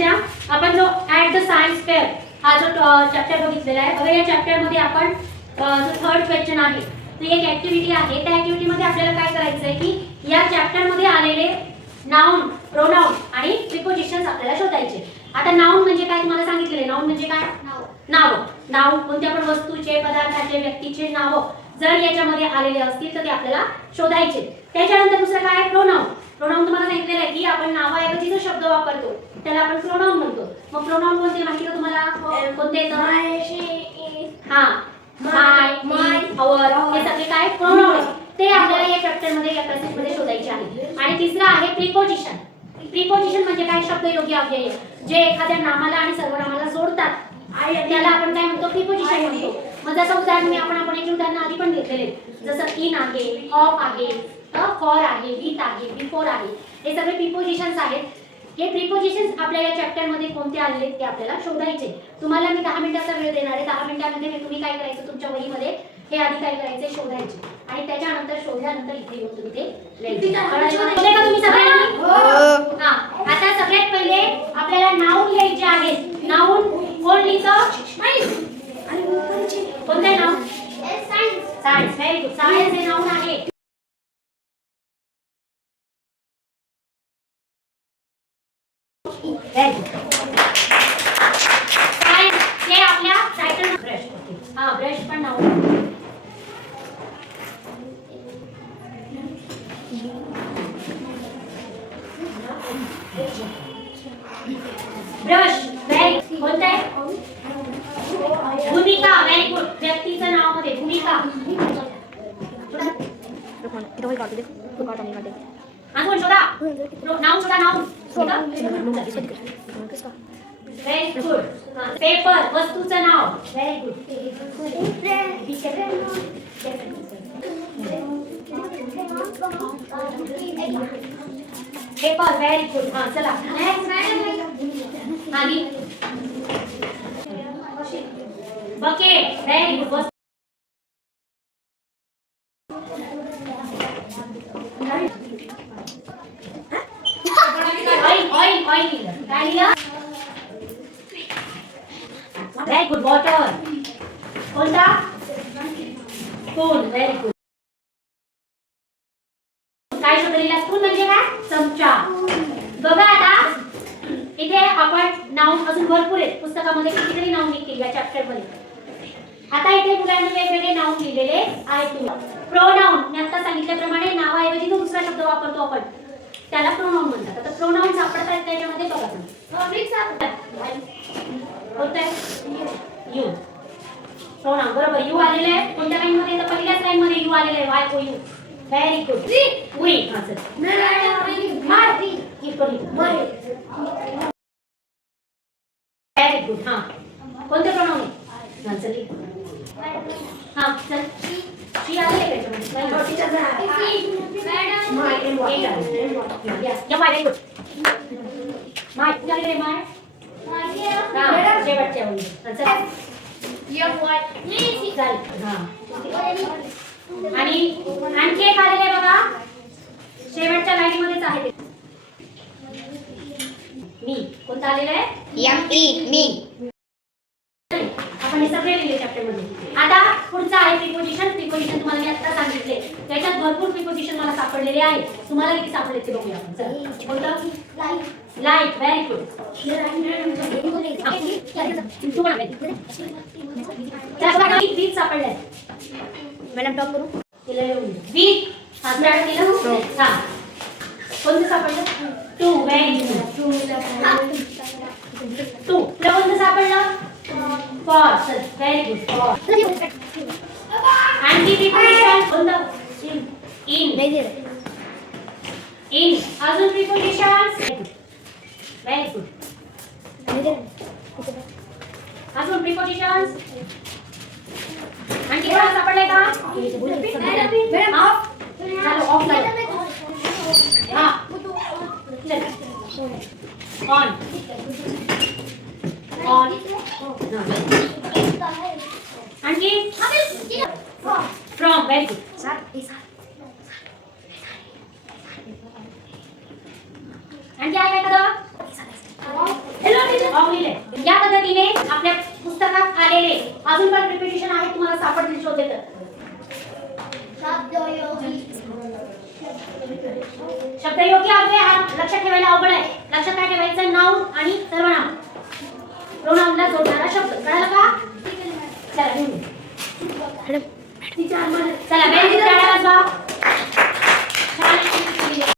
द्या. आपण जो ऍट द सायन्स फेअर हा जो चॅप्टर बघितलेला आहे बघा. या चॅप्टर मध्ये आपण जो थर्ड क्वेश्चन आहे ती एक ऍक्टिव्हिटी आहे. त्या ऍक्टिव्हिटी मध्ये आपल्याला काय करायचं आहे की या चॅप्टर मध्ये आलेले नाउन, प्रोनाउन आणि प्रिपोजिशन्स आपल्याला शोधायचे. आता नाउन म्हणजे काय तुम्हाला सांगितलेले. नाउन म्हणजे काय? नाव. नाव कोणत्या पण वस्तूचे, पदार्थाचे, व्यक्तीचे नाव जर याच्यामध्ये आलेले असतील तर ते आपल्याला शोधायचे. त्याच्यानंतर दुसरं काय? प्रोनाउन. प्रोनाउन तुम्हाला सांगितलेलं आहे की आपण नावाऐवजी जो शब्द वापरतो त्याला आपण प्रोनाउन म्हणतो. मग प्रोनाउन कोणते माहिती का तुम्हाला? कोणते येतं? हा, माय, आवर हे सगळे काय प्रोनाउन आहेत. ते आपल्याला या चॅप्टर मध्ये या पॅसेज मध्ये शोधायचे आहे. आणि तिसरा आहे प्रिपोजिशन. प्रिपोजिशन म्हणजे काय? शब्दयोगी अव्यय जे एखाद्या नामाला आणि सर्वनामाला जोडतात त्याला आपण काय म्हणतो? प्रिपोजिशन म्हणतो. मग जसं उदाहरण आपण एक उदाहरण आधी पण घेतलेले, जसं इन आहे, ऑफ आहे, फॉर आहे, विथ आहे, बिफोर आहे, हे सगळे प्रिपोजिशन्स आहेत. हे प्रिपोजिशन्स आपल्या या चॅप्टर मध्ये कोणते आलेले ते आपल्याला शोधायचे. तुम्हाला मी 10 मिनिटाचा वेळ देणार आहे. 10 मिनिटांमध्ये तुम्ही काय करायचं? तुमच्या वहीमध्ये हे आधी काय करायचे? शोधायचे. आणि त्याच्यानंतर शोधल्यानंतर इथे येऊन तुम्ही ते लिहायचे. कळले का तुम्ही सगळ्यांनी? हो. हा, आता सगळ्यात पहिले आपल्याला नाउन लिहायचे आहेत. नाउन कोण लिहितं? कोणते noun? Science. Very good. Science हे नाउन आहे. Very good. सायन्स हे आपल्या टायटल ब्रश. हा, ब्रश पण नाउन. ब्रश. व्हेरी कोणतं आहे? भूमिका. Very good. व्यक्तीचं नाव मध्ये भूमिका. अजून शोधा. नाउन शोधा. नाउन. Very good. पेपर वस्तूचं नाव. Very good. Paper. Very good. हा, चला आणि bucket. Very good. Oil. Oil काय लिहिलं? Very good. वॉटर. कोणता? स्पून. Very good. काय शब्द लिहिला? स्पून म्हणजे काय? चमचा. बघा आता इथे आपण नाउन अजून भरपूर आहेत पुस्तकामध्ये, कितीतरी नाउन लिहिली या चॅप्टर मध्ये. आता इथे मुलांनी वेगवेगळे नाउन लिहिलेले आहेत. प्रोनाउन मी आता सांगितल्याप्रमाणे नावाऐवजी जो दुसरा शब्द वापरतो आपण त्याला प्रोनाउन म्हणतात. आता प्रोनाउन सापडतात त्याच्यामध्ये बघा तुम्ही. कोणतं? यू. प्रोनाउन बरोबर. यू आलेले आहे. कोणत्या लाईन मध्ये? तर पहिल्याच लाईन मध्ये यू आलेले आहे. Y O U. Very good. We. हा सर. Very good. हा, कोणते प्रोनाउन आहे? हा चल. हा चल. शी आले त्याच्यामध्ये. Very good. माय झाले. माय शेवटच्या आणि आणखी एक आलेले बघा शेवटच्या लाईन मध्येच आहे. मी. कोणतं आलेलं आहे? मी. आपण हे सगळे लिहिले चॅप्टर मध्ये. आता पुढचा आहे प्रिपोजिशन. प्रिपोजिशन तुम्हाला मी आता सांगितले. त्याच्यात भरपूर प्रिपोजिशन मला सापडलेले आहेत. तुम्हाला किती सापडले ते बघूया आपण. चला. कोणतं? लाईक. Very good. वीज सापडले. मॅडम टॉप करू. वीज. हा स्टार्ट केलं. हा, कोणतं सापडलं? टू. Very good. टू. कोणतं सापडलं? फॉर. Very good. फॉर. आणखी प्रिपोजिशन कोणतं? इन. इन. अजून प्रिपोजिशन्स. Very good. अजून प्रिपोजिशन्स. आणखी कोण सापडले का? ऑफ. चलो ऑफ लाईन. हा चल. ऑन. ऑन. आणखी फ्रॉम. Very good. आणखी आहे काय? हॅलो. रॉंग लिहिले. या पद्धतीने आपल्या पुस्तकात आलेले अजून पण रिपिटिशन आहे, तुम्हाला सापडतील शोधले तर. शब्दयोगी अव्यय हा लक्षात ठेवायला अवघड आहे. लक्षात काय ठेवायचं? नाउन आणि सर्वनाम, प्रोनाउनला जोडणारा शब्द. कळलं का? चला चला बेंच वाजवा.